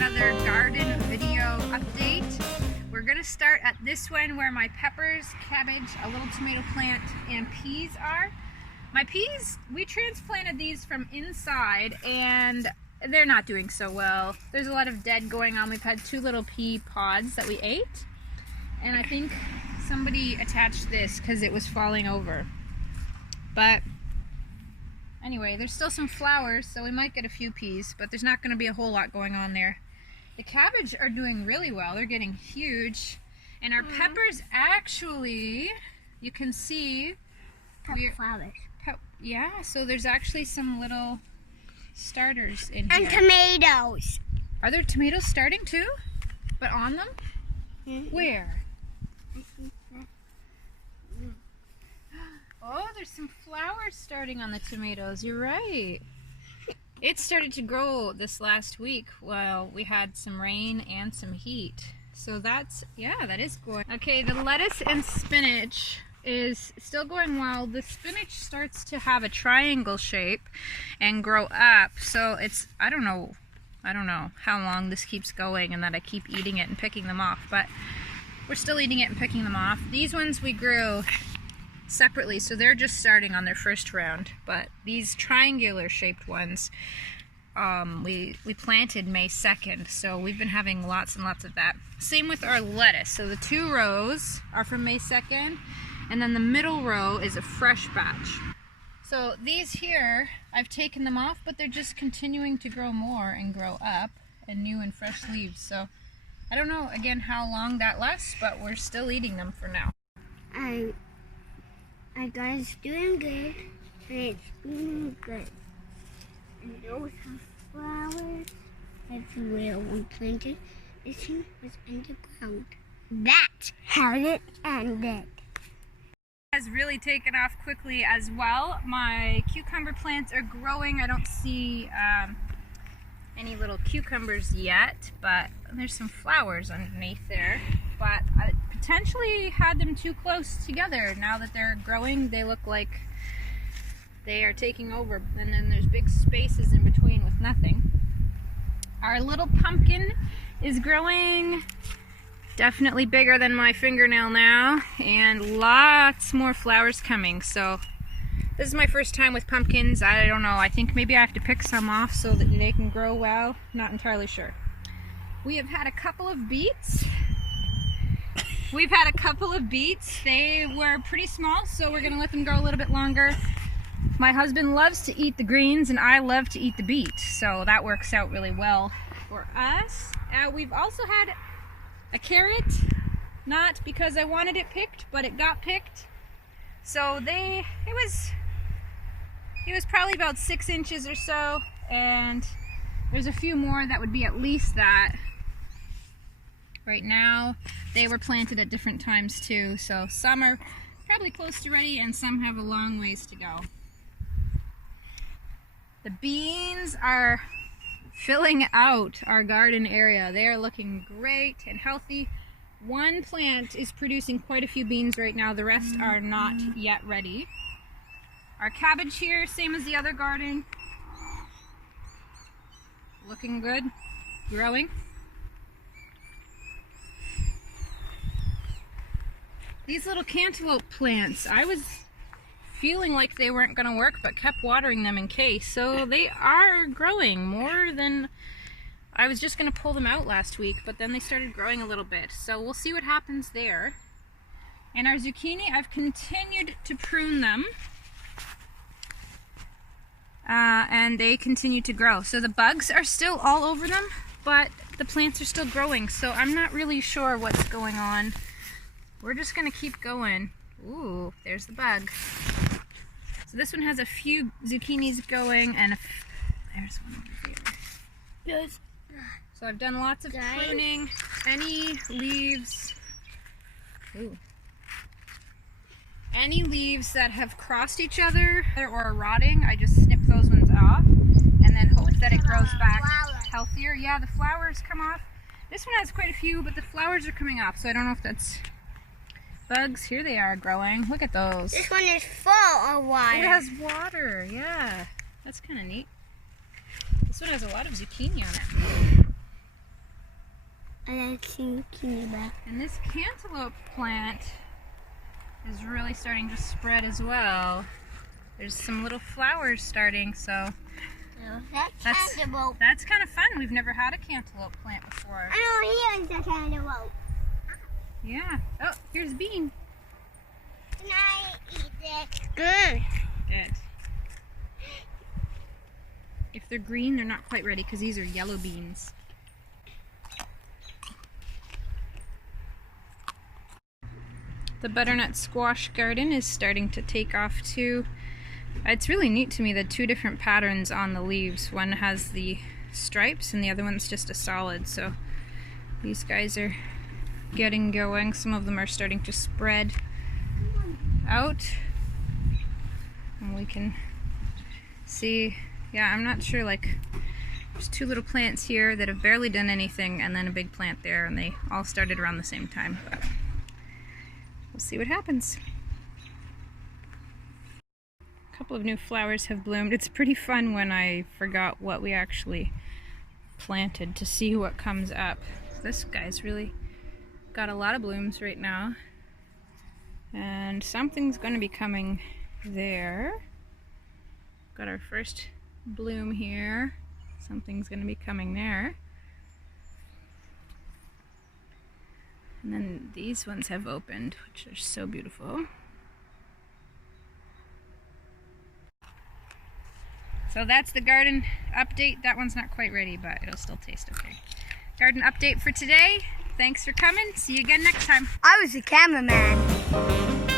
another garden video update. We're gonna start at this one where my peppers, cabbage, a little tomato plant, and peas are. My peas, we transplanted these from inside and they're not doing so well. There's a lot of dead going on. We've had 2 little pea pods that we ate, and I think somebody attached this because it was falling over. But anyway, there's still some flowers, so we might get a few peas, but there's not going to be a whole lot going on there. The cabbage are doing really well. They're getting huge. And our peppers, actually, you can see... flowers. Yeah, so there's actually some little starters in here. And tomatoes. Are there tomatoes starting too? But on them? Mm-hmm. Where? Oh, there's some flowers starting on the tomatoes. You're right. It started to grow this last week. Well, we had some rain and some heat. So that's, yeah, that is going. Okay, the lettuce and spinach is still going well. The spinach starts to have a triangle shape and grow up. So it's, I don't know how long this keeps going and that I keep eating it and picking them off, but we're still eating it and picking them off. These ones we grew separately, so they're just starting on their first round, but these triangular shaped ones we planted May 2nd, so we've been having lots and lots of that. Same with our lettuce. So the 2 rows are from May 2nd, and then the middle row is a fresh batch. So these here, I've taken them off, but they're just continuing to grow more and grow up and new and fresh leaves. So I don't know again how long that lasts, but we're still eating them for now. I guys doing good, and it's doing good. And those are flowers. That's where we planted. This one was in the ground. That's how it ended. Has really taken off quickly as well. My cucumber plants are growing. I don't see any little cucumbers yet, but there's some flowers underneath there. But I potentially had them too close together. Now that they're growing, they look like they are taking over, and then there's big spaces in between with nothing. Our little pumpkin is growing, definitely bigger than my fingernail now, and lots more flowers coming. So this is my first time with pumpkins. I don't know, I think maybe I have to pick some off so that they can grow well. Not entirely sure. We have had a couple of beets. They were pretty small, so we're going to let them grow a little bit longer. My husband loves to eat the greens, and I love to eat the beet, so that works out really well for us. We've also had a carrot, not because I wanted it picked, but it got picked. So it was probably about 6 inches or so, and there's a few more that would be at least that. Right now, they were planted at different times too, so some are probably close to ready and some have a long ways to go. The beans are filling out our garden area. They are looking great and healthy. One plant is producing quite a few beans right now. The rest are not yet ready. Our cabbage here, same as the other garden. Looking good, growing. These little cantaloupe plants, I was feeling like they weren't going to work, but kept watering them in case. So they are growing more than... I was just going to pull them out last week, but then they started growing a little bit. So we'll see what happens there. And our zucchini, I've continued to prune them. And they continue to grow. So the bugs are still all over them, but the plants are still growing. So I'm not really sure what's going on. We're just going to keep going. Ooh, there's the bug. So this one has a few zucchinis going, and there's one over here. Yes. So I've done lots of pruning. Any leaves that have crossed each other or are rotting, I just snip those ones off and then hope that it grows back healthier. Yeah, the flowers come off. This one has quite a few, but the flowers are coming off, so I don't know if that's bugs. Here they are growing. Look at those. This one is full of water. It has water, yeah. That's kind of neat. This one has a lot of zucchini on it. I like thinking about. And this cantaloupe plant is really starting to spread as well. There's some little flowers starting, so that's cantaloupe. That's kind of fun. We've never had a cantaloupe plant before. Oh, here's the cantaloupe. Yeah. Oh, here's bean. Can I eat it? Good. Good. If they're green, they're not quite ready because these are yellow beans. The butternut squash garden is starting to take off too. It's really neat to me, the two different patterns on the leaves. One has the stripes and the other one's just a solid. So these guys are getting going. Some of them are starting to spread out. And we can see, yeah, I'm not sure, like there's two little plants here that have barely done anything and then a big plant there, and they all started around the same time. But we'll see what happens. A couple of new flowers have bloomed. It's pretty fun when I forgot what we actually planted to see what comes up. This guy's really got a lot of blooms right now. And something's going to be coming there. Got our first bloom here. Something's going to be coming there. And then these ones have opened, which are so beautiful. So that's the garden update. That one's not quite ready, but it'll still taste okay. Garden update for today. Thanks for coming. See you again next time. I was the cameraman.